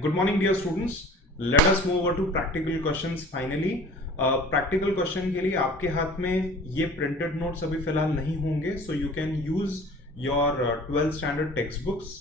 good morning dear students. Let us move over to practical questions finally. Practical question के लिए आपके हाथ में ये प्रिंटेड नोट्स अभी फिलहाल नहीं होंगे, so you can use your 12th standard text books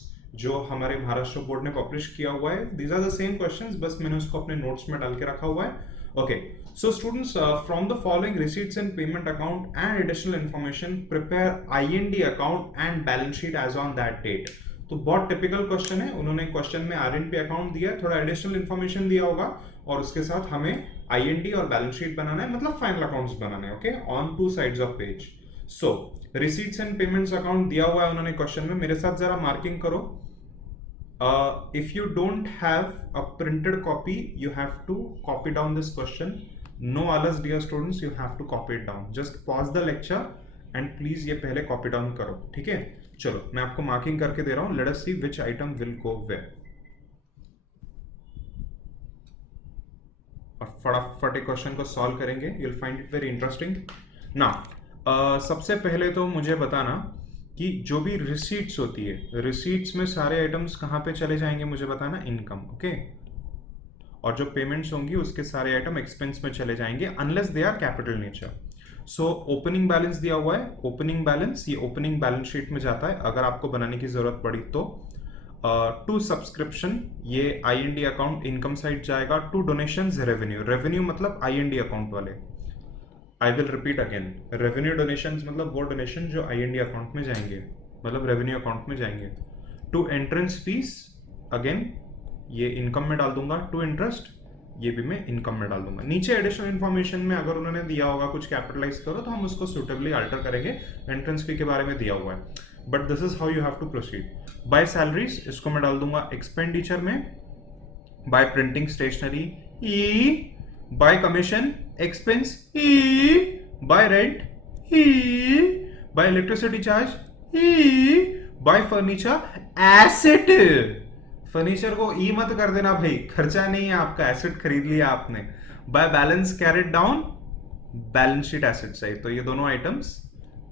जो हमारे महाराष्ट्र बोर्ड ने पब्लिश किया हुआ है. These are the same questions, बस मैंने उसको अपने नोट्स में डाल के रखा हुआ है. Okay, so students, from the following receipts and payment account and additional information prepare IND account and balance sheet as on that date. तो बहुत टिपिकल क्वेश्चन है. उन्होंने क्वेश्चन में RNP अकाउंट दिया, थोड़ा एडिशनल इंफॉर्मेशन दिया होगा और उसके साथ हमें IND और बैलेंस शीट बनाना है, मतलब फाइनल अकाउंट्स बनाने हैं. Okay, on 2 sides of page. So receipts and payments account दिया हुआ है उन्होंने क्वेश्चन में. मेरे साथ जरा मार्किंग करो. If you don't have a printed copy you have to copy down this question. No आलस dear students, you have to copy it down. Just pause the lecture and please ये पहले copy down करो. ठीक है, चलो मैं आपको marking करके दे रहा हूं. Let us see which item will go where. और फटाफट एक क्वेश्चन को सॉल्व करेंगे. You will find it very interesting. Now सबसे पहले तो मुझे बताना कि जो भी रिसीट्स होती है, रिसीट्स में सारे आइटम्स कहां पे चले जाएंगे मुझे बताना. इनकम. ओके, और जो पेमेंट्स होंगी उसके सारे आइटम एक्सपेंस में चले जाएंगे unless they are capital nature. So opening balance दिया हुआ है. ओपनिंग बैलेंस ये ओपनिंग बैलेंस शीट में जाता है अगर आपको बनाने की जरूरत पड़ी तो. टू सब्सक्रिप्शन ये IND अकाउंट इनकम साइड जाएगा. To donations revenue. रेवेन्यू मतलब IND अकाउंट वाले. I will repeat again. Revenue donations मतलब वो डोनेशन जो IND अकाउंट में जाएंगे, मतलब रेवेन्यू अकाउंट में जाएंगे. टू एंट्रेंस फीस अगेन ये इनकम में डाल दूंगा. टू इंटरेस्ट ये भी मैं इनकम में डाल दूंगा. नीचे एडिशनल इन्फॉर्मेशन में अगर उन्होंने दिया होगा कुछ कैपिटलाइज करो तो हम उसको सुटेबली अल्टर करेंगे. एंट्रेंस फी के बारे में दिया हुआ है, but this is how you have to proceed. By salaries इसको मैं डाल दूंगा एक्सपेंडिचर में. By printing stationery E. By commission expense E. By rent E. By electricity charge E. By furniture asset. Furniture को ई मत कर देना भाई, खर्चा नहीं है आपका, एसेट खरीद लिया आपने. By balance carried down balance sheet asset side. तो ये दोनों items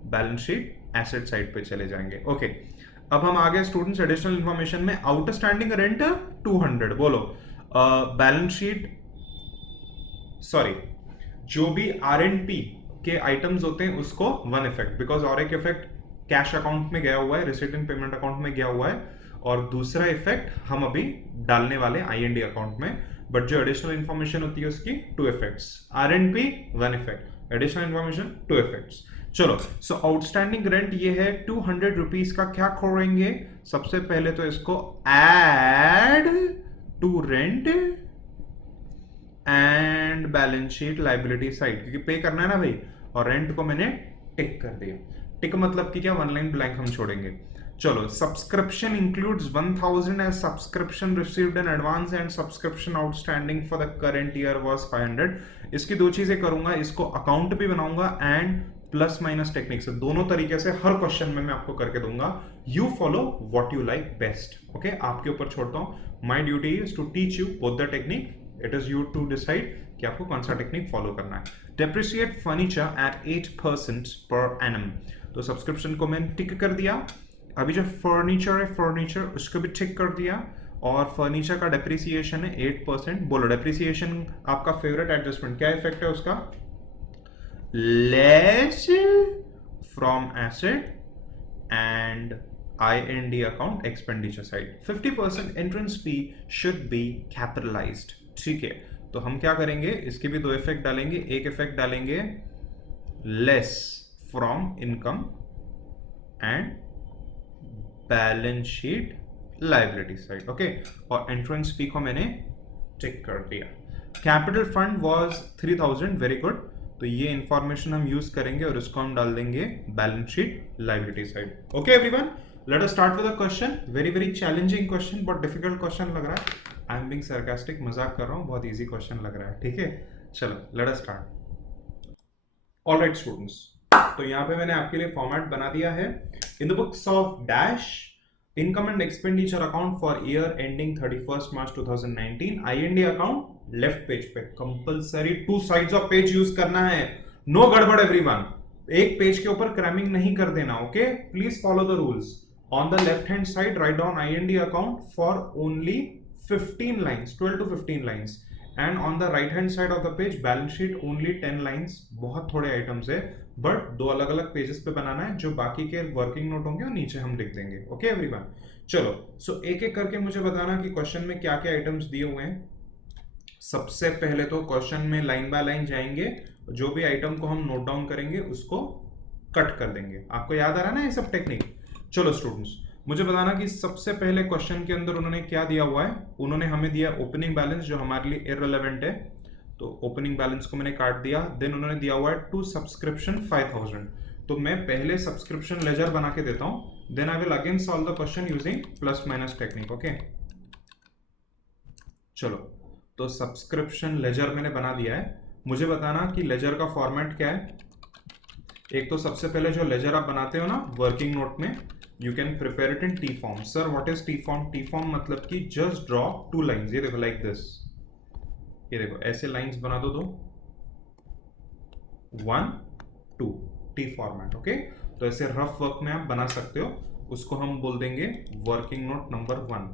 balance sheet asset side पे चले जाएंगे. ओके, अब हम आगे स्टूडेंट्स एडिशनल इंफॉर्मेशन में. Outstanding rent 200. बोलो बैलेंस शीट, सॉरी, जो भी RNP के आइटम्स होते हैं उसको 1 इफेक्ट, बिकॉज और एक इफेक्ट कैश अकाउंट में गया हुआ है, रिसीट एंड पेमेंट अकाउंट में गया हुआ है, और दूसरा इफेक्ट हम अभी डालने वाले IND अकाउंट में. बट जो एडिशनल इंफॉर्मेशन होती है उसकी 2 effects. RNP 1 effect, additional information 2 effects. चलो, सो आउटस्टैंडिंग रेंट ये है 200 रुपीज का. क्या खोलेंगे सबसे पहले तो इसको add to rent and balance sheet liability side, क्योंकि पे करना है ना भाई. और रेंट को मैंने टिक कर दिया. टिक मतलब कि क्या, 1 लाइन ब्लैंक हम छोड़ेंगे. चलो, subscription includes 1000 as subscription received in advance and subscription outstanding for the current year was 500. इसकी 2 चीजें करूंगा, इसको अकाउंट भी बनाऊंगा एंड प्लस माइनस टेक्निक से. दोनों तरीके से हर क्वेश्चन में मैं आपको करके दूंगा. You follow what you like best. Okay, आपके ऊपर छोड़ता हूं. My duty is to teach you both the technique. It is you to decide कि आपको कौन सा टेक्निक फॉलो करना है. Depreciate furniture eight 8% per annum. तो सब्सक्रिप्शन को मैंने टिक कर दिया. अभी जो फर्नीचर है, फर्नीचर उसको भी टिक कर दिया. और फर्नीचर का डेप्रिसिएशन है 8%. बोलो डेप्रिसिएशन आपका फेवरेट एडजस्टमेंट क्या इफेक्ट है उसका? Less from asset and IND account expenditure side. 50% entrance fee should be capitalised. ठीक है, तो हम क्या करेंगे, इसके भी 2 इफेक्ट डालेंगे. एक इफेक्ट डालेंगे less from income and balance sheet liability side. Okay, और एंट्रेंस फी को मैंने टिक कर दिया. Capital fund was 3000. Very good. तो ये इंफॉर्मेशन हम यूज करेंगे और इसको हम डाल देंगे balance sheet liability side. Okay everyone, let us start with the question. Very very challenging question, बहुत डिफिकल्ट क्वेश्चन लग रहा है. आई एम बीइंग सरकास्टिक, मजाक कर रहा हूँ. बहुत इजी क्वेश्चन लग रहा है. ठीक है, चलो let us start. Alright students, तो यहाँ पे मैंने आपके लिए फॉर्मेट बना दिया है. In the books of dash income and expenditure account for year ending 31 March 2019. IND account left page पे. Compulsory 2 sides of page use करना है. नो गड़बड़ एवरीवन. एक पेज के ऊपर क्रैमिंग नहीं कर देना. Okay, please follow the rules. On the left hand side write down IND account for only 15 lines, 12 to 15 lines. And on the right hand side of the page balance sheet only 10 lines. बहुत थोड़े items है, but दो अलग अलग pages पे बनाना है. जो बाकी के वर्किंग नोट होंगे वो नीचे हम लिख देंगे. ओके एवरीवन, चलो सो एक एक करके मुझे बताना कि क्वेश्चन में क्या क्या आइटम्स दिए हुए हैं. सबसे पहले तो क्वेश्चन में लाइन बाय लाइन जाएंगे, जो भी आइटम को हम नोट डाउन करेंगे उसको कट कर देंगे. आपको याद आ रहा है ना ये सब टेक्निक. चलो स्टूडेंट्स, मुझे बताना कि सबसे पहले क्वेश्चन के अंदर उन्होंने क्या दिया हुआ है. उन्होंने हमें दिया ओपनिंग बैलेंस जो हमारे लिए इररिलेवेंट है, तो ओपनिंग बैलेंस को मैंने काट दिया. देन उन्होंने दिया हुआ है टू सब्सक्रिप्शन 5000. तो मैं पहले सब्सक्रिप्शन लेजर बना के देता हूं, then I will again solve the question using plus minus technique. Okay चलो, तो सब्सक्रिप्शन लेजर मैंने बना दिया है. मुझे बताना कि लेजर का फॉर्मेट क्या है. एक तो सबसे पहले जो लेजर आप बनाते हो ना वर्किंग नोट में, you can prepare it in T form. Sir what is T form? T form मतलब कि जस्ट ड्रॉ टू लाइंस. ये देखो लाइक दिस, ये देखो ऐसे लाइंस बना दो, 1 2 टी फॉर्मेट. ओके, तो ऐसे रफ वर्क में आप बना सकते हो. उसको हम बोल देंगे working note number 1.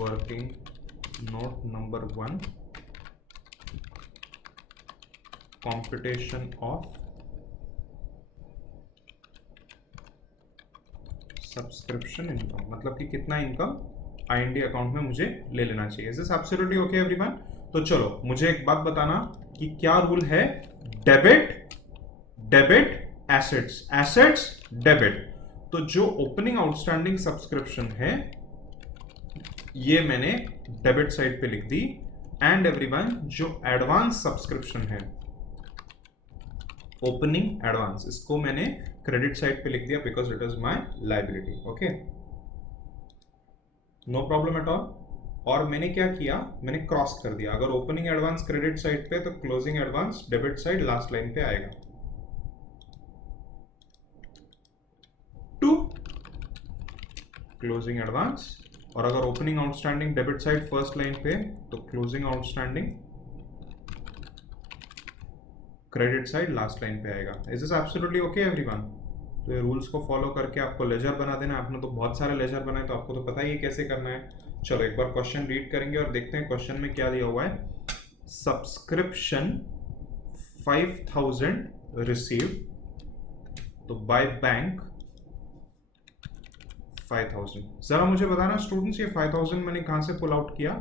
Working note number 1, computation of subscription income, मतलब कि कितना इनकम आईएनडी अकाउंट में मुझे ले लेना चाहिए. Is this absolutely okay everyone? तो चलो मुझे एक बात बताना कि क्या रूल है. Debit debit assets, assets debit. तो जो ओपनिंग आउटस्टैंडिंग सब्सक्रिप्शन है ये मैंने डेबिट साइड पे लिख दी. एंड एवरीवन जो एडवांस सब्सक्रिप्शन है ओपनिंग एडवांस, इसको मैंने क्रेडिट साइड पे लिख दिया because it is my liability. Okay, no problem at all. और मैंने क्या किया, मैंने क्रॉस कर दिया. अगर ओपनिंग एडवांस क्रेडिट साइड पे तो closing advance debit side last line पे आएगा. टू क्लोजिंग एडवांस, और अगर opening outstanding debit side first line पे तो closing outstanding credit side last line पे आएगा. Is this absolutely okay everyone? तो ये रूल्स को फॉलो करके आपको लेजर बना देना है. आपने तो बहुत सारे लेजर बनाए तो आपको तो पता ही है कैसे करना है. चलो एक बार क्वेश्चन रीड करेंगे और देखते हैं क्वेश्चन में क्या दिया हुआ है. सब्सक्रिप्शन 5000 रिसीव, तो बाय बैंक 5000. जरा मुझे बताना स्टूडेंट्स ये 5000 मैंने कहां से पुल आउट किया.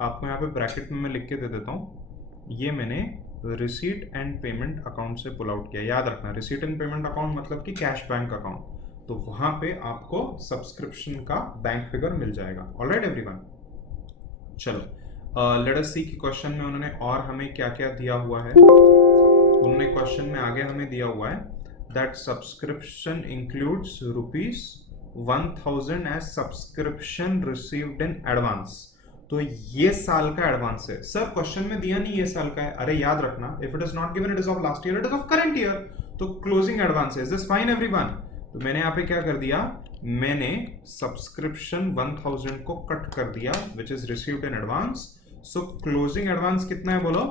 आपको यहाँ पे ब्रैकेट में मैं लिख के दे देता हूं. ये मैंने रिसीट एंड पेमेंट अकाउंट से पुल आउट किया. याद रखना रिसीट एंड पेमेंट अकाउंट मतलब कि कैश बैंक अकाउंट, तो वहां पे आपको सब्सक्रिप्शन का बैंक फिगर मिल जाएगा. ऑलराइट एवरीवन, चलो लेट अस सी कि क्वेश्चन में उन्होंने और हमें क्या क्या दिया हुआ है. उन्होंने क्वेश्चन में आगे हमें दिया हुआ है that subscription includes ₹1000 as subscription received in advance. तो ये साल का एडवांस है. सर क्वेश्चन में दिया नहीं ये साल का है. अरे याद रखना, if it is not given it is of last year, it is of current year. तो क्लोजिंग एडवांस है. Is this fine everyone? तो मैंने यहाँ पे क्या कर दिया, मैंने सब्सक्रिप्शन 1000 को कट कर दिया which is received in advance. So closing advance कितना है बोलो,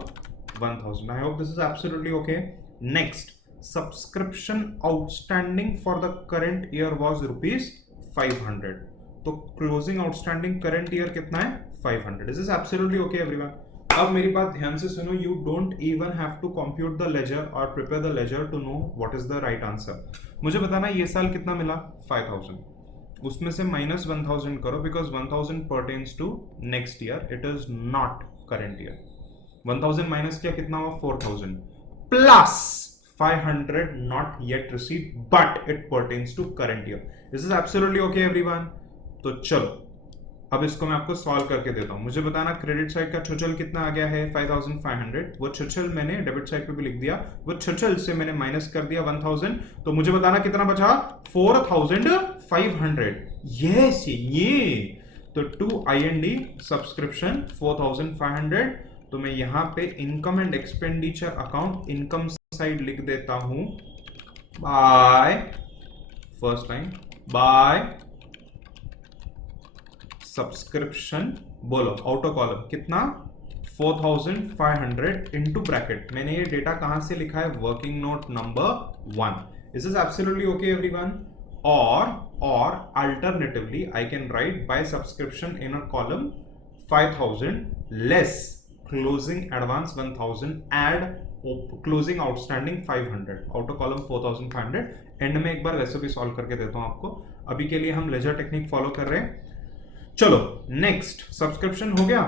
1000. I hope this is absolutely okay. Next, subscription outstanding for the current year was ₹500. तो क्लोजिंग आउटस्टैंडिंग करंट ईयर कितना है, 500. Is this absolutely okay everyone? अब मेरी बात ध्यान से सुनो. You don't even have to compute the ledger or prepare the ledger to know what is the right answer. मुझे बताना ये साल कितना मिला, 5000. उसमें से माइनस 1000 करो because 1000 pertains to next year. It is not current year. 1000 minus किया कितना हुआ, 4000 plus 500 not yet received but it pertains to current year. This is absolutely okay everyone? तो चलो अब इसको मैं आपको सॉल्व करके देता हूं. मुझे बताना क्रेडिट साइड का छुचल कितना आ गया है, 5500. वो छुचल मैंने डेबिट साइड पे भी लिख दिया. वो छुचल से मैंने माइनस कर दिया 1000. तो मुझे बताना कितना बचा, 4500. यस ये तो टू आईएनडी सब्सक्रिप्शन 4500. तो मैं यहां पे income and expenditure account income side लिख देता हूं by first line by subscription, बोलो आउटर कॉलम कितना, 4500 इनटू ब्रैकेट. मैंने ये डेटा कहां से लिखा है, working note number 1. Is this absolutely okay everyone? or alternatively I can write by subscription in a column 5000 less closing advance 1000 add closing outstanding 500 outer column 4500. And में एक बार वैसे भी सॉल्व करके देता हूं आपको. अभी के लिए हम लेजर टेक्निक फॉलो कर रहे हैं. चलो नेक्स्ट सब्सक्रिप्शन हो गया.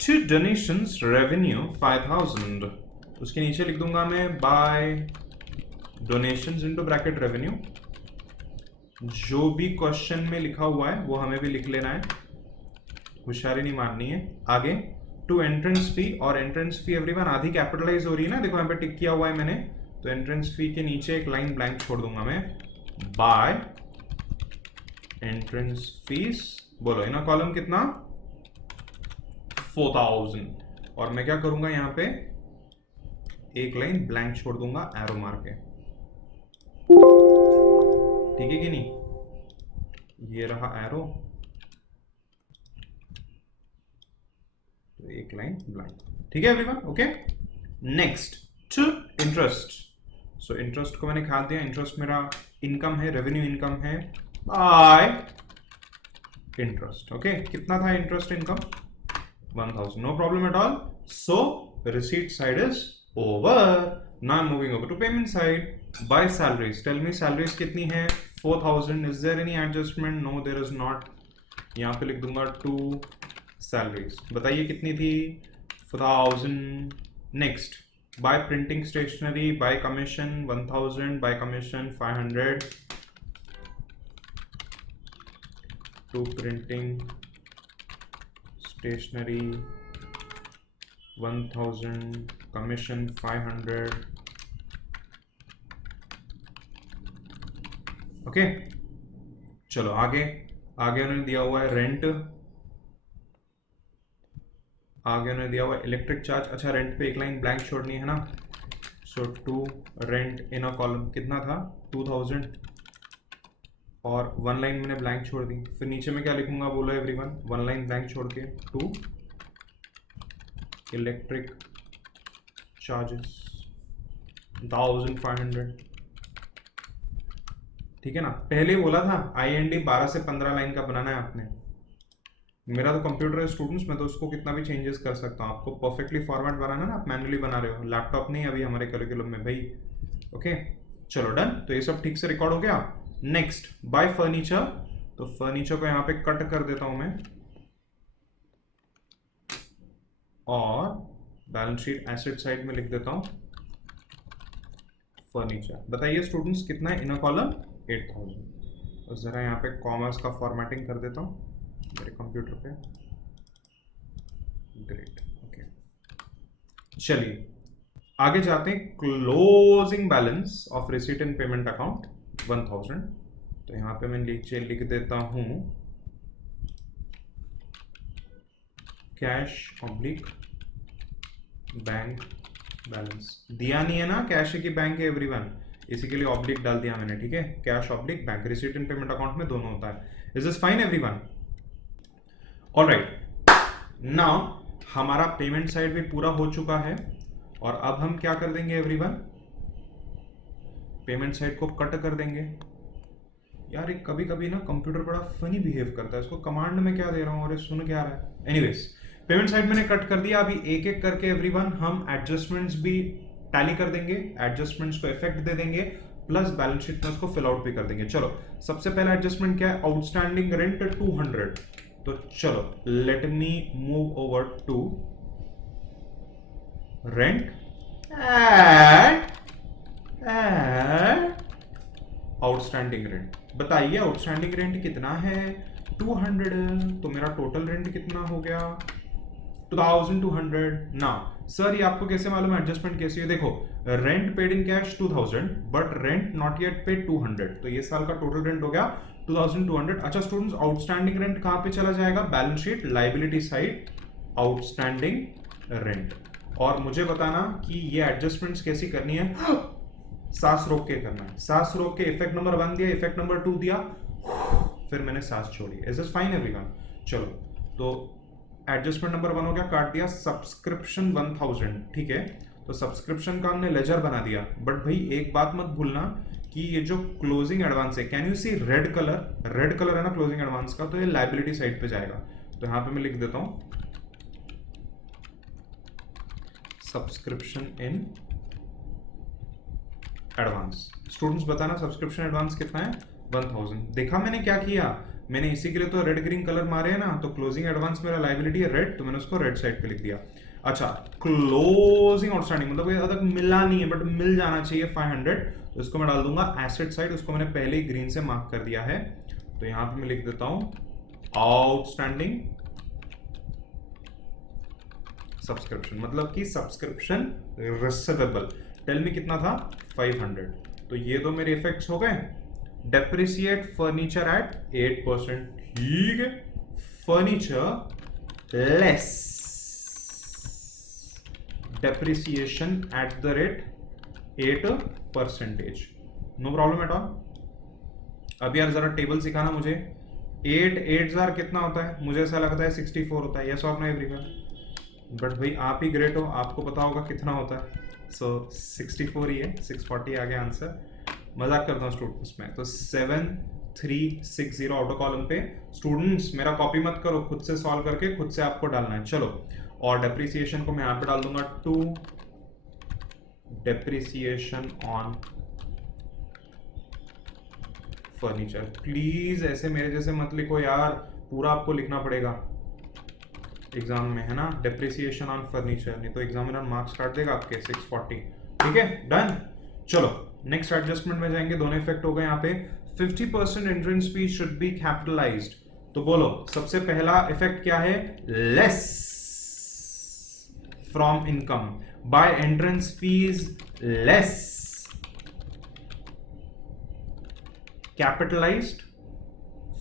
To donations revenue 5000. उसके नीचे लिख दूंगा मैं by donations into bracket revenue. जो भी क्वेश्चन में लिखा हुआ है वो हमें भी लिख लेना है, होशियारी नहीं मारनी है. आगे टू एंट्रेंस फी, और एंट्रेंस फी एवरीवन आधी कैपिटलाइज हो रही है ना, देखो यहाँ पे टिक किया हुआ है मैंने. तो एंट्रेंस फी के नीचे एक लाइन ब्लैंक छोड़ दूंगा मैं, बाय एंट्रेंस फीस. बोलो इन कॉलम कितना 4000. और मैं क्या करूंगा यहाँ पे एक लाइन ब्लैंक छोड़ दूंगा एरो मार के. ठीक है कि नहीं, ये रहा एरो, तो एक लाइन ब्लैंक. ठीक है everyone, okay. Next to interest. So interest को मैंने खा दिया. इंटरेस्ट मेरा इनकम है, रेवेन्यू इनकम है बाय इंटरेस्ट. ओके, कितना था interest income 1000. No problem at all. So receipt side is over. Now I am moving over to payment side. By salaries. Tell me salaries कितनी है 4000. Is there any adjustment? No there is not. यहां पे लिख दूंगा to salaries. बताइए कितनी थी 4000. Next by printing stationery, by commission 1000, by commission 500. To printing stationery 1000, commission 500. Okay, चलो आगे. आगे उन्होंने दिया हुआ है रेंट, आगे उन्होंने दिया हुआ है इलेक्ट्रिक चार्ज. अच्छा, रेंट पे एक लाइन ब्लैंक छोड़नी है ना. So to rent in a column कितना था 2000, और वन लाइन मैंने ब्लैंक छोड़ दी. फिर नीचे में क्या लिखूंगा बोलो एवरीवन, वन लाइन ब्लैंक छोड़ के टू इलेक्ट्रिक चार्जेस 1500. ठीक है ना. पहले बोला था IND 12 से 15 लाइन का बनाना है आपने. मेरा तो कंप्यूटर है स्टूडेंट्स, मैं तो उसको कितना भी चेंजेस कर सकता हूँ. आपको परफेक्टली फॉर्मेट बनाना ना, आप मैन्युअली बना रहे हो, लैपटॉप नहीं अभी हमारे करिकुलम में भाई. ओके, चलो डन. तो ये सब ठीक से रिकॉर्ड हो गया. Next bye furniture. तो फर्नीचर को यहाँ पे कट कर देता हूं मैं, और बैलेंस शीट एसेट साइड में लिख देता हूं फर्नीचर. बताइए स्टूडेंट्स कितना है इन अ कॉलम 8000. और जरा यहाँ पे कॉमर्स का फॉर्मेटिंग कर देता हूँ मेरे कंप्यूटर पे. ग्रेट. ओके, चलिए आगे जाते हैं. Closing balance of receipt and payment account 1000. तो यहाँ पे मैं नीचे लिख देता हूं कैश ऑब्लिक बैंक बैलेंस. दिया नहीं है ना कैश है कि बैंक है एवरीवन, इसी के लिए ऑब्लिक डाल दिया मैंने. ठीक है, cash oblique bank. Receipt and payment account में दोनों होता है. Is this fine everyone? Alright, now हमारा पेमेंट साइड भी पूरा हो चुका है, और अब हम क्या कर देंगे एवरीवन, पेमेंट साइड को कट कर देंगे. यार एक कभी कभी ना कंप्यूटर बड़ा फनी बिहेव करता है. इसको कमांड में क्या दे रहा हूँ और ये सुन क्या रहा है. एनीवेज, पेमेंट साइड मैंने कट कर दिया. अभी एक एक करके एवरीवन हम एडजस्टमेंट्स भी टैली कर देंगे, एडजस्टमेंट्स को इफेक्ट दे देंगे, प्लस बैलेंस शीट में उसको फिल आउट भी कर देंगे. चलो सबसे पहला एडजस्टमेंट क्या है, आउटस्टैंडिंग रेंट 200. तो चलो let me move over to rent and outstanding rent. बताइए आउटस्टैंडिंग रेंट कितना है 200. तो मेरा टोटल रेंट कितना हो गया 2200. ना सर ये आपको कैसे मालूम है एडजस्टमेंट कैसी है? देखो rent paid in cash 2000 but rent not yet paid 200. तो ये साल का टोटल रेंट हो गया 2200. अच्छा स्टूडेंट्स, आउटस्टैंडिंग रेंट कहां पे चला जाएगा? Balance sheet liability side outstanding rent. और मुझे बताना कि ये एडजस्टमेंट्स कैसी करनी है. सांस रोक के करना है. सांस रोक के इफेक्ट नंबर 1 दिया, इफेक्ट नंबर 2 दिया, फिर मैंने सांस छोड़ी. Is this fine everyone? चलो तो एडजस्टमेंट नंबर 1 हो गया, काट दिया. सब्सक्रिप्शन 1000. ठीक है, तो सब्सक्रिप्शन का हमने लेजर बना दिया. बट भाई एक बात मत भूलना कि ये जो क्लोजिंग एडवांस है, can you see red colour है ना क्लोजिंग एडवांस का, तो ये लाइबिलिटी साइड पे जाएगा। तो यहां पे मैं लिख देता हूं सब्सक्रिप्शन इन एडवांस। स्टूडेंट्स बताना सब्सक्रिप्शन एडवांस कितना है, 1000। देखा मैंने क्या किया, मैंने इसी के लिए तो रेड ग्रीन कलर मारे हैं ना, तो क्लोजिंग एडवांस मेरा लाइबिलिटी है रेड, तो मैंने उसको रेड साइड पे लिख दिया। अच्छा, क्लोजिंग आउटस्टैंडिंग मतलब ये अभी तक मिला नहीं है बट मिल जाना चाहिए 500, तो इसको मैं डाल दूंगा एसेट साइड, उसको मैंने पहले ही ग्रीन से मार्क कर दिया है। तो यहां पे मैं लिख देता हूं आउटस्टैंडिंग सब्सक्रिप्शन, मतलब कि सब्सक्रिप्शन रिसीवेबल। टेल में कितना था, 500। तो ये दो मेरे इफेक्ट्स हो गए। डेप्रिसिएट फर्नीचर एट 8%, ठीक है। Furniture less depreciation at the rate 8%, no problem at all. अब यार जरा टेबल सिखाना मुझे, 8 कितना होता है, मुझे ऐसा लगता है 64 होता है, यस और नो एवरीवन। बट भाई आप ही ग्रेट हो, आपको पता होगा कितना होता है। सो 64 ही है, 640 आ गया आंसर। मजाक करता हूँ स्टूडेंट्स में। तो 7360 ऑटो कॉलम पे। स्टूडेंट्स मेरा कॉपी मत करो, खुद से सॉल्व करके खुद से आपको डालना है। चलो, और डेप्रिसिएशन को मैं यहाँ पे डाल दूंगा 2 डेप्रिसिएशन ऑन फर्नीचर। प्लीज ऐसे मेरे जैसे मत लिखो यार, पूरा आपको लिखना पड़ेगा एग्जाम में, है ना। डेप्रिसिएशन ऑन फर्नीचर, नहीं तो एग्जामिनर मार्क्स काट देगा आपके 640। ठीक है, डन। चलो नेक्स्ट एडजस्टमेंट में जाएंगे। दोनों इफेक्ट हो गए यहाँ पे। 50% entrance fee should be capitalised. तो बोलो सबसे पहला इफेक्ट क्या है, less from income by entrance fees less capitalised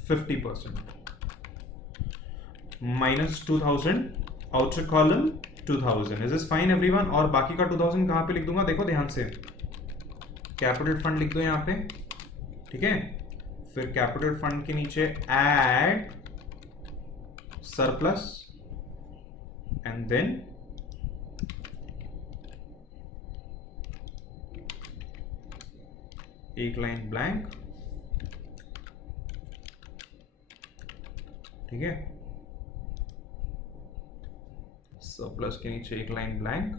50%, minus 2000 outer column 2000। Is this fine everyone? और बाकी का 2000 कहां पे लिख दूंगा, देखो ध्यान से, कैपिटल फंड लिख दो यहां पे, ठीक है। फिर कैपिटल फंड के नीचे ऐड सरप्लस एंड देन एक लाइन ब्लैंक, ठीक है। सरप्लस के नीचे एक लाइन ब्लैंक,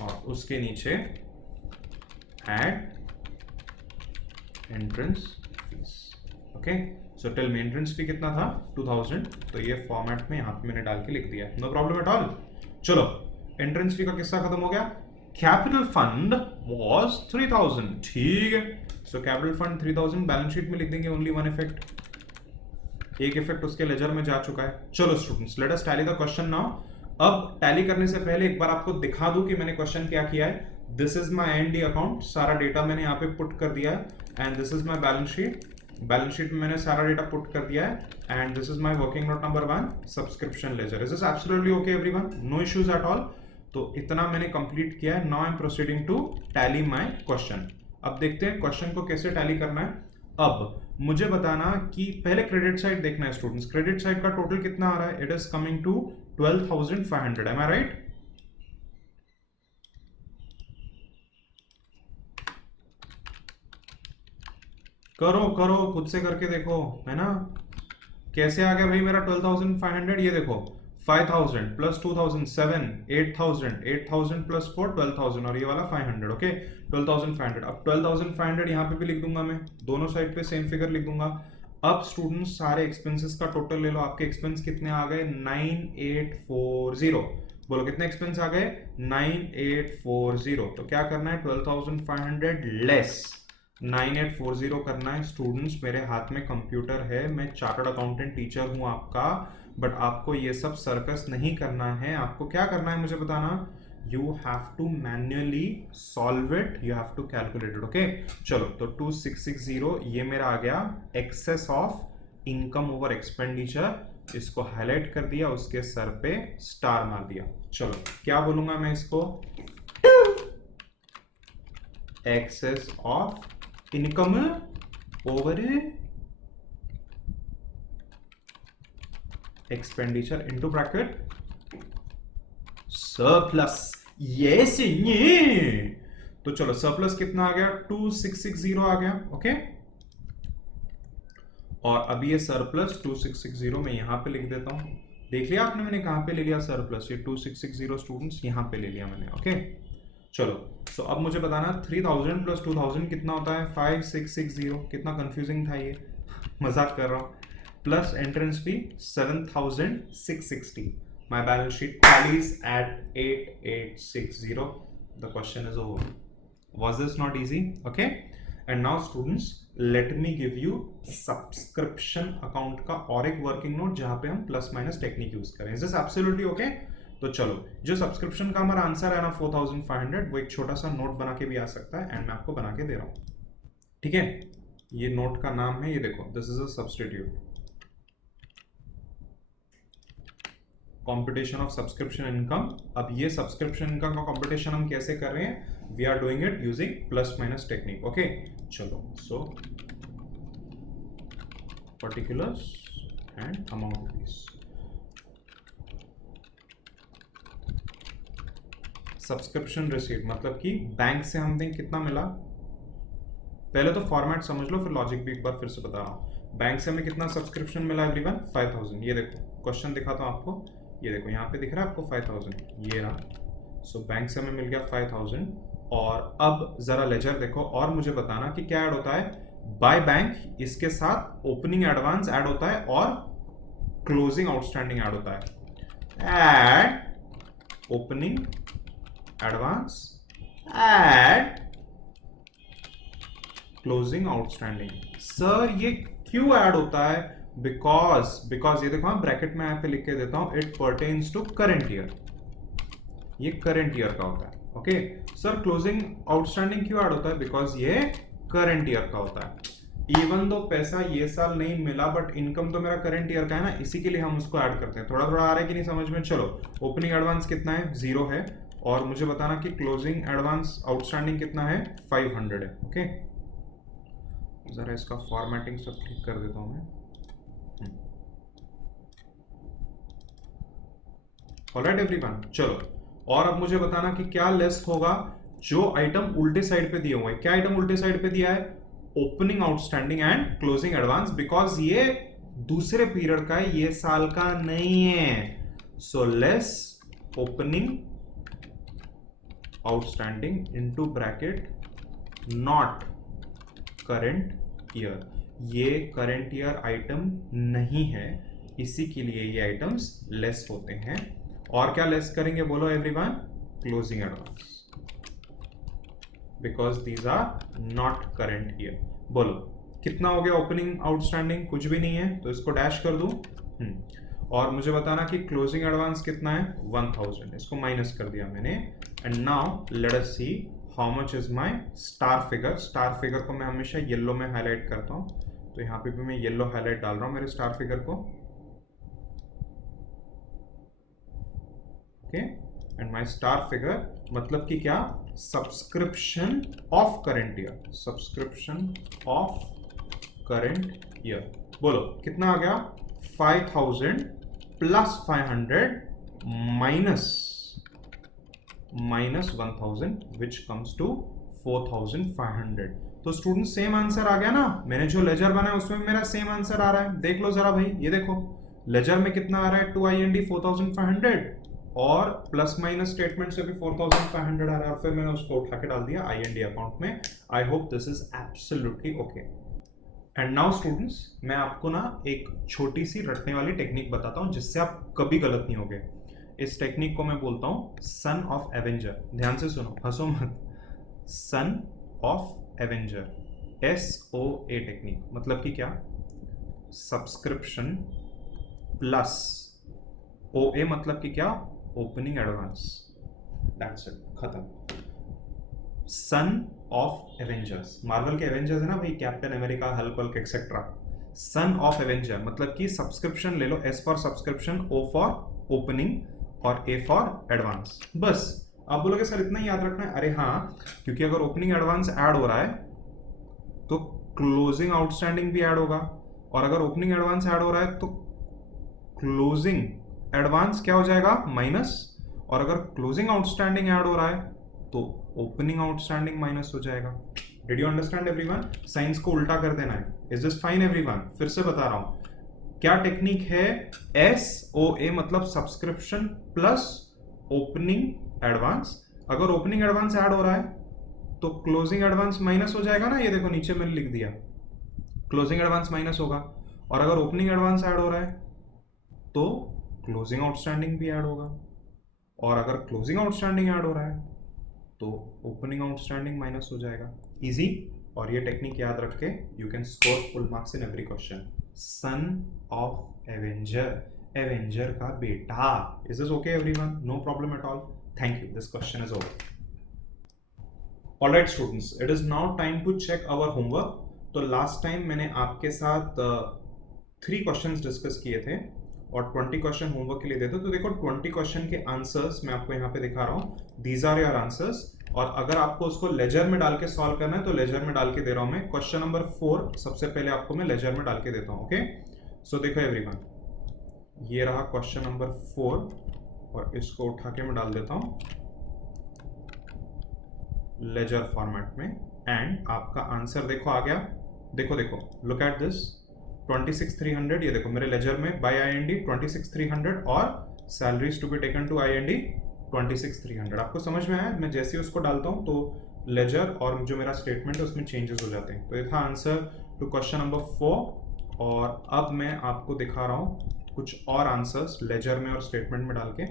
और उसके नीचे add entrance fees. Okay, so tell me entrance fee कितना था, 2000। तो ये फॉर्मेट में यहां पे मैंने डाल के लिख दिया, नो प्रॉब्लम एट ऑल। चलो, एंट्रेंस फी का किस्सा खत्म हो गया। कैपिटल फंड वाज 3000, ठीक है। So capital fund 3000 balance sheet में लिख देंगे। ओनली वन इफेक्ट, एक इफेक्ट उसके लेजर में जा चुका है। चलो students, let us tally the question now. अब टैली करने से पहले एक बार आपको दिखा दूं कि मैंने क्वेश्चन क्या किया है। This is my ND account, सारा डेटा मैंने यहाँ पे पुट कर दिया है, and this is my balance sheet. Balance sheet में मैंने सारा डेटा पुट कर दिया है, and this is my working note number 1 subscription ledger. Is this absolutely okay everyone? No issues at all? तो इतना मैंने कंप्लीट किया है। Now I am proceeding to tally my question. अब देखते हैं क्वेश्चन को कैसे टैली करना है। अब मुझे बताना कि पहले क्रेडिट साइड देखना है स्टूडेंट्स। क्रेडिट साइड का टोटल कितना आ रहा है, it is coming to 12,500, am I right? करो करो, खुद से करके देखो, है ना। कैसे आ गया भाई मेरा 12,500? ये देखो, 5,000 प्लस 2,000 7, 8,000, 8,000 प्लस 4 12,000, और ये वाला 500, ओके 12,500। अब 12,500 यहाँ पे भी लिख दूंगा मैं, दोनों साइड पे सेम फिगर लिख दूंगा। अब स्टूडेंट्स सारे एक्सपेंसेस का टोटल ले लो। आपके एक्सपेंस कितने आ गए, 9840। बोलो कितने एक्सपेंस आ गए, 9840। तो क्या करना है, 12,500 लेस 9840 करना है। स्टूडेंट्स मेरे हाथ में कंप्यूटर है, मैं चार्टर्ड अकाउंटेंट टीचर हूं आपका, बट आपको ये सब सर्कस नहीं करना है। आपको क्या करना है मुझे बताना, you have to manually solve it, you have to calculate it, okay. चलो, तो 2660 ये मेरा आ गया excess of income over expenditure. इसको हाईलाइट कर दिया, उसके सर पे स्टार मार दिया। चलो क्या बोलूंगा मैं इसको, excess of income over expenditure into bracket surplus, yes ये। तो चलो सरप्लस कितना आ गया, 2660 आ गया। ओके, और अभी ये सरप्लस 2660 मैं यहां पे लिख देता हूं। देख लिया आपने मैंने कहां पे ले लिया सरप्लस, ये 2660 स्टूडेंट्स यहां पे ले लिया मैंने। ओके चलो, सो अब मुझे बताना 3000 प्लस 2000 कितना होता है, 5660। कितना कंफ्यूजिंग था ये, मजाक कर रहा हूं। Plus entrance fee 7660। My balance sheet tallies at 8860। The question is over. Was this not easy? Okay, and now students let me give you subscription account का और एक वर्किंग नोट जहां पे हम प्लस माइनस टेक्निक यूज करें। Is this absolutely okay? तो चलो, जो सब्सक्रिप्शन का हमारा आंसर है ना 4500, वो एक छोटा सा नोट बना के भी आ सकता है, एंड मैं आपको बना के दे रहा हूं। ठीक है, ये नोट का नाम है, ये देखो, this is a substitute, competition of subscription income. अब ये सब्सक्रिप्शन इनकम का कंपटीशन हम कैसे कर रहे हैं, we are doing it using plus minus technique. Okay चलो, so particulars and amount fees. Subscription receipt मतलब कि बैंक से हमें कितना मिला, पहले तो फॉर्मेट समझ लो, फिर लॉजिक भी एक बार फिर से बता रहा हूं। बैंक से हमें कितना सब्सक्रिप्शन मिला एवरीवन, 5000। ये देखो क्वेश्चन दिखाता हूं आपको, ये देखो यहाँ पे दिख रहा है आपको 5000, ये रहा। सो बैंक से हमें मिल गया 5000। और अब जरा लेजर देखो और मुझे बताना कि क्या ऐड होता है, बाय बैंक इसके साथ ओपनिंग एडवांस ऐड होता है और क्लोजिंग आउटस्टैंडिंग ऐड होता है। Add opening advance, add closing outstanding. Sir ये क्यों ऐड होता है, बिकॉज ये देखो हम ब्रैकेट में यहाँ पे लिख के देता हूं, it pertains to current year, ये करंट ईयर का होता है। ओके सर, क्लोजिंग आउटस्टैंडिंग क्यों ऐड होता है, बिकॉज ये करंट ईयर का होता है। इवन दो पैसा ये साल नहीं मिला, बट इनकम तो मेरा करंट ईयर का है ना, इसी के लिए हम उसको ऐड करते हैं। थोड़ा थोड़ा आ रहा है कि नहीं समझ में। चलो, ओपनिंग एडवांस कितना है, 0 है, और मुझे बताना कि क्लोजिंग एडवांस आउटस्टैंडिंग कितना है, 500 है। ओके, जरा इसका फॉर्मेटिंग सब ठीक कर देता हूं मैं। ऑलराइट एवरीवन, चलो, और अब मुझे बताना कि क्या लेस होगा जो आइटम उल्टे साइड पे दिया हुआ है। क्या आइटम उल्टे साइड पे दिया है, opening outstanding and closing advance, because ये दूसरे पीरियड का है, ये साल का नहीं है। So less opening outstanding into bracket not current year. ये करंट ईयर आइटम नहीं है, इसी के लिए ये आइटम्स लेस होते हैं। और क्या लेस करेंगे बोलो everyone, closing advance, because these are not current year. बोलो कितना हो गया ओपनिंग आउटस्टैंडिंग, कुछ भी नहीं है, तो इसको डैश कर दूं। और मुझे बताना कि क्लोजिंग एडवांस कितना है, 1000, इसको माइनस कर दिया मैंने। And now let us see how much is my star figure. Star figure को मैं हमेशा येलो में हाईलाइट करता हूं, तो यहाँ पे भी मैं येलो हाईलाइट डाल रहा हूं मेरे स्टार फिगर को। Okay, and my star figure मतलब कि क्या, subscription of current year, subscription of current year. बोलो कितना आ गया, 5000 plus 500 minus 1000 which comes to 4500। तो स्टूडेंट सेम आंसर आ गया ना, मैंने जो लेजर बनाया उसमें मेरा सेम आंसर आ रहा है। देख लो जरा भाई, ये देखो लेजर में कितना आ रहा है, 2 IND 4500, और प्लस माइनस स्टेटमेंट से भी 4500 आ रहा है, और फिर मैंने उसको उठा के डाल दिया IND अकाउंट में। I hope this is absolutely okay. And now students, मैं आपको ना एक छोटी सी रटने वाली टेक्निक बताता हूं जिससे आप कभी गलत नहीं होगे। इस टेक्निक को मैं बोलता हूं सन ऑफ एवेंजर। ध्यान से सुनो, हंसो मत। सन ऑफ एवेंजर, SOA टेक्निक, मतलब कि क्या, सब्सक्रिप्शन प्लस OA मतलब कि क्या, ओपनिंग एडवांस। दैट्स इट, खत्म। सन ऑफ एवेंजर्स, मार्वल के एवेंजर्स है ना भाई, captain America, Hulk walk etcetera. Sun of Avenger मतलब कि सब्सक्रिप्शन ले लो, S for subscription, O for opening और A फॉर एडवांस। बस आप बोलोगे सर इतना ही याद रखना है, अरे हाँ, क्योंकि अगर ओपनिंग एडवांस ऐड हो रहा है तो क्लोजिंग आउटस्टैंडिंग भी ऐड होगा, और अगर ओपनिंग एडवांस ऐड हो रहा है तो क्लोजिंग एडवांस क्या हो जाएगा, माइनस, और अगर क्लोजिंग आउटस्टैंडिंग ऐड हो रहा है तो ओपनिंग आउटस्टैंडिंग माइनस हो जाएगा। Did you understand everyone? Science को उल्टा कर देना है। Is this fine everyone? फिर से बता रहा हूं क्या टेक्निक है। SOA मतलब सब्सक्रिप्शन प्लस ओपनिंग एडवांस। अगर ओपनिंग एडवांस ऐड हो रहा है तो क्लोजिंग एडवांस माइनस हो जाएगा ना। ये देखो नीचे मैंने लिख दिया, क्लोजिंग एडवांस माइनस होगा। और अगर ओपनिंग एडवांस ऐड हो रहा है तो क्लोजिंग आउटस्टैंडिंग भी ऐड होगा। और अगर क्लोजिंग आउटस्टैंडिंग ऐड हो रहा है तो ओपनिंग आउटस्टैंडिंग माइनस हो जाएगा। इजी। और ये टेक्निक याद रख के you can score full marks in every question. Son of avenger, avenger का बेटा। Is this okay everyone? No problem at all? Thank you, this question is over. Alright students, it is now time to check our homework. तो last time मैंने आपके साथ 3 questions discuss किए थे और 20 question homework के लिए देते। तो देखो 20 क्वेश्चन के आंसर्स मैं आपको यहाँ पे दिखा रहा हूँ। These are your answers. और अगर आपको उसको लेजर में डाल के सॉल्व करना है तो लेजर में डाल के दे रहा हूँ मैं। क्वेश्चन नंबर 4 सबसे पहले आपको मैं लेजर में डाल के देता हूँ। ओके, सो देखो एवरीवन, ये रहा क्वेश्चन नंबर 4 और इसको उठा के मैं डाल देता हूँ लेजर फॉर्मेट में। एंड आपका आंसर देखो आ गया। देखो देखो, लुक एट दिस 26,300। ये देखो मेरे लेजर में बाय IND 26,300 और salaries to be taken to IND 26,300। आपको समझ में आया? मैं जैसे ही उसको डालता हूँ तो लेजर और जो मेरा स्टेटमेंट है उसमें चेंजेस हो जाते हैं। तो ये था आंसर टू क्वेश्चन नंबर 4। और अब मैं आपको दिखा रहा हूँ कुछ और आंसर्स लेजर में और स्टेटमेंट में डाल के।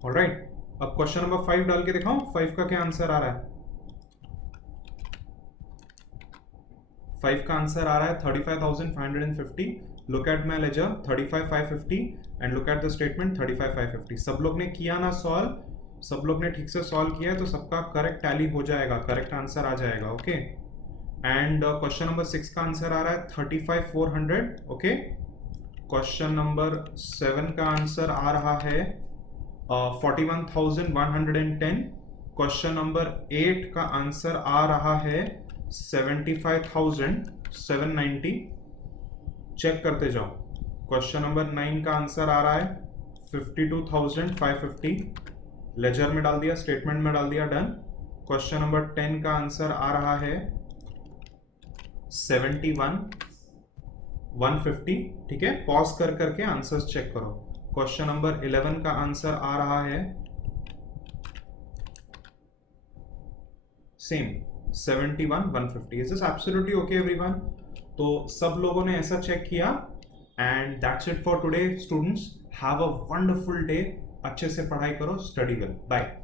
ऑलराइट, अब क्वेश्चन नंबर 5 डाल के दिखाऊं 5 का क्या आंसर आ रहा है। 5 का आंसर आ रहा है 35,550। Look at my ledger 35,550 and look at the statement 35,550। सब लोग ने किया ना सॉल्व? सब लोग ने ठीक से सॉल्व किया है तो सबका करेक्ट टैली हो जाएगा, करेक्ट आंसर आ जाएगा। ओके, एंड क्वेश्चन नंबर 6 का आंसर आ रहा है 35,400। ओके, क्वेश्चन नंबर 7 का आंसर आ रहा है 41,110। क्वेश्चन नंबर 8 का आंसर आ रहा है 75,790। चेक करते जाओ। क्वेश्चन नंबर 9 का आंसर आ रहा है 52,550। लेजर में डाल दिया, स्टेटमेंट में डाल दिया, डन। क्वेश्चन नंबर 10 का आंसर आ रहा है 71,150। ठीक है, पॉज कर करके आंसर्स चेक करो। क्वेश्चन नंबर 11 का आंसर आ रहा है same 71,150। Is this absolutely okay everyone? तो सब लोगों ने ऐसा चेक किया and that's it for today students. Have a wonderful day. अच्छे से पढ़ाई करो, स्टडी वेल, बाय।